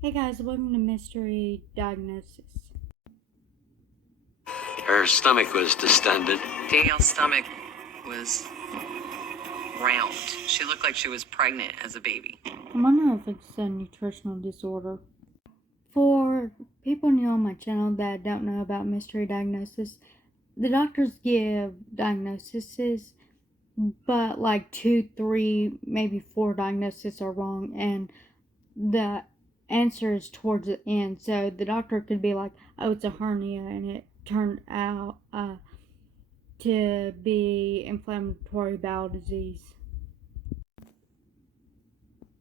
Hey guys, welcome to Mystery Diagnosis. Her stomach was distended. Danielle's stomach was round. She looked like she was pregnant as a baby. I wonder if it's a nutritional disorder. For people new on my channel that don't know about Mystery Diagnosis, the doctors give diagnoses, but like 2, 3, maybe 4 diagnoses are wrong, and the answer is towards the end. So the doctor could be like, oh, it's a hernia, and it turned out to be inflammatory bowel disease.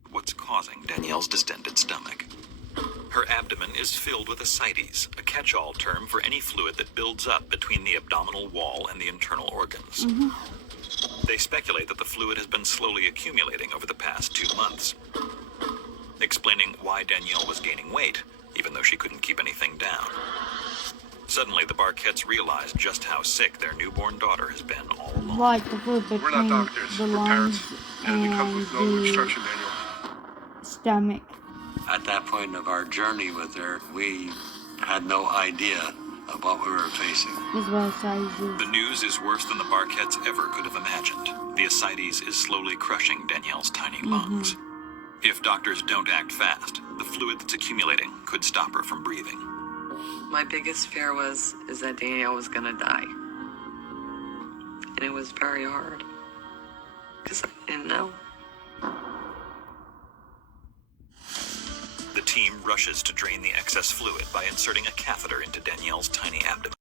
What's causing Danielle's distended stomach? Her abdomen is filled with ascites, a catch-all term for any fluid that builds up between the abdominal wall and the internal organs. They speculate that the fluid has been slowly accumulating over the past 2 months, explaining why Danielle was gaining weight, even though she couldn't keep anything down. Suddenly, the Barquettes realize just how sick their newborn daughter has been all along. Like the fluid between We're not doctors, the we're lungs parents, and it comes with no instruction manual. stomach. At that point of our journey with her, we had no idea of what we were facing. Is what ascites. The news is worse than the Barquettes ever could have imagined. The ascites is slowly crushing Danielle's tiny lungs. If doctors don't act fast, the fluid that's accumulating could stop her from breathing. My biggest fear is that Danielle was gonna die. And it was very hard. Because I didn't know. The team rushes to drain the excess fluid by inserting a catheter into Danielle's tiny abdomen.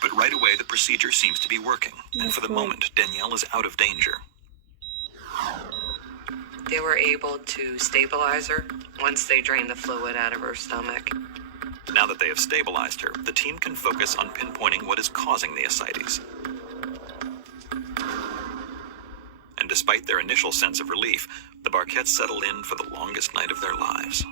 But right away, the procedure seems to be working, and for the moment, Danielle is out of danger. They were able to stabilize her once they drained the fluid out of her stomach. Now that they have stabilized her, the team can focus on pinpointing what is causing the ascites. And despite their initial sense of relief, the Barquettes settled in for the longest night of their lives.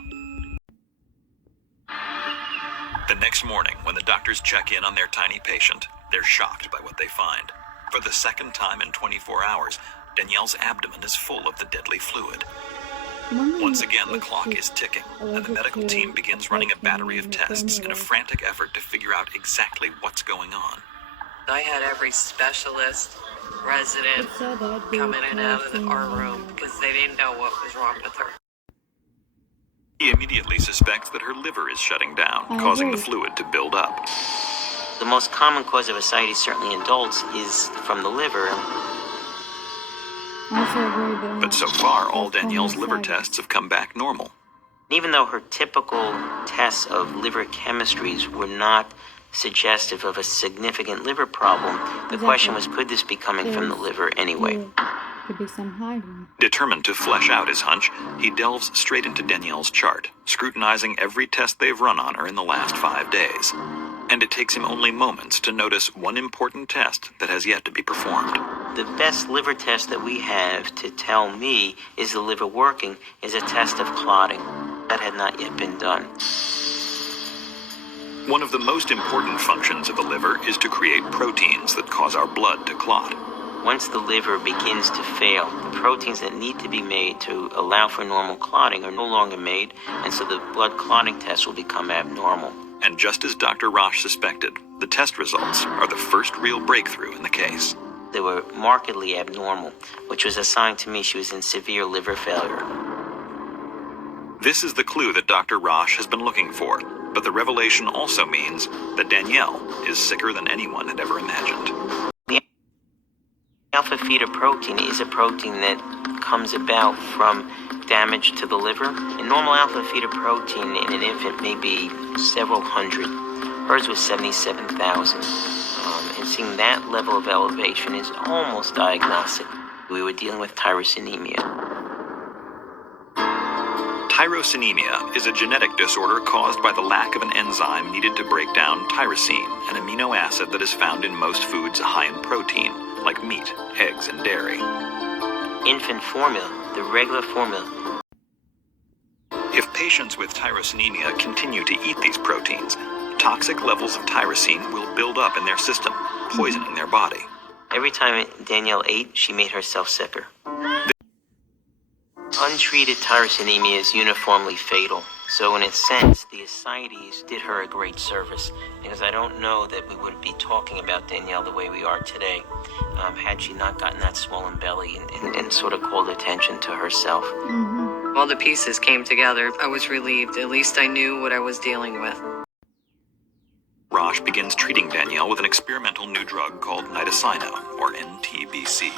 The next morning, when the doctors check in on their tiny patient, they're shocked by what they find. For the second time in 24 hours, Danielle's abdomen is full of the deadly fluid. Once again, the clock is ticking, and the medical team begins running a battery of tests in a frantic effort to figure out exactly what's going on. I had every specialist, resident come in and out of our room because they didn't know what was wrong with her. He immediately suspects that her liver is shutting down, causing the fluid to build up. The most common cause of ascites, certainly in adults, is from the liver. But so far, all Danielle's liver tests have come back normal. Even though her typical tests of liver chemistries were not suggestive of a significant liver problem, the question was, could this be coming from the liver anyway? Could be some hiding. Determined to flesh out his hunch, he delves straight into Danielle's chart, scrutinizing every test they've run on her in the last 5 days. And it takes him only moments to notice one important test that has yet to be performed. The best liver test that we have to tell me is the liver working is a test of clotting. That had not yet been done. One of the most important functions of the liver is to create proteins that cause our blood to clot. Once the liver begins to fail, the proteins that need to be made to allow for normal clotting are no longer made, and so the blood clotting test will become abnormal. And just as Dr. Roche suspected, the test results are the first real breakthrough in the case. They were markedly abnormal, which was a sign to me she was in severe liver failure. This is the clue that Dr. Roche has been looking for, but the revelation also means that Danielle is sicker than anyone had ever imagined. The alpha-fetoprotein is a protein that comes about from damage to the liver. And normal alpha-fetoprotein in an infant may be several hundred. Hers was 77,000. And seeing that level of elevation is almost diagnostic. We were dealing with Thyroscinemia. Thyroscinemia is a genetic disorder caused by the lack of an enzyme needed to break down tyrosine, an amino acid that is found in most foods high in protein, like meat, eggs, and dairy. Infant formula, the regular formula. If patients with tyrosinemia continue to eat these proteins, toxic levels of tyrosine will build up in their system, poisoning their body. Every time Danielle ate, she made herself sicker. untreated tyroscinemia is uniformly fatal. So in a sense, the ascites did her a great service, because I don't know that we would be talking about Danielle the way we are today had she not gotten that swollen belly and sort of called attention to herself. Mm-hmm. All the pieces came together. I was relieved. At least I knew what I was dealing with. Rosh begins treating Danielle with an experimental new drug called nitazoxanide, or NTBC.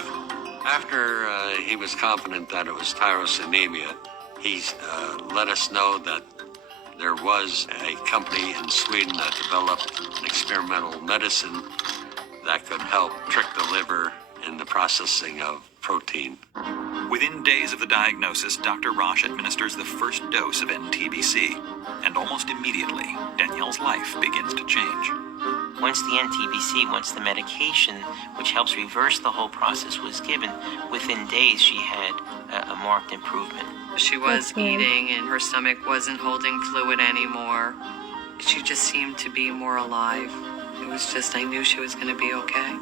After he was confident that it was tyroscinemia, he let us know that there was a company in Sweden that developed an experimental medicine that could help trick the liver in the processing of protein. Within days of the diagnosis, Dr. Rosh administers the first dose of NTBC, and almost immediately, Danielle's life begins to change. Once the NTBC, once the medication, which helps reverse the whole process, was given, within days she had a marked improvement. She was eating and her stomach wasn't holding fluid anymore. She just seemed to be more alive. It was just, I knew she was going to be okay.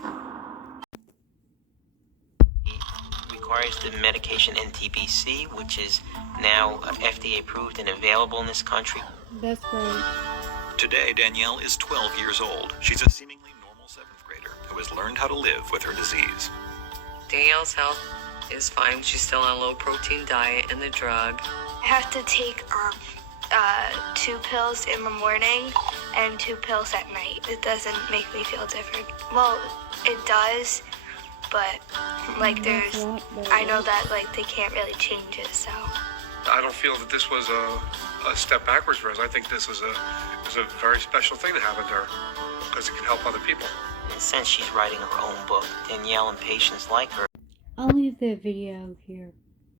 It requires the medication NTBC, which is now FDA approved and available in this country. That's great. Today, Danielle is 12 years old. She's a seemingly normal 7th grader who has learned how to live with her disease. Danielle's health is fine. She's still on a low-protein diet and the drug. I have to take 2 pills in the morning and 2 pills at night. It doesn't make me feel different. Well, it does, but like I know that like they can't really change it, so. I don't feel that this was a step backwards for us. I think this is a very special thing that happened to her because it can help other people. In a sense, she's writing her own book. Danielle and patients like her. I'll leave the video here.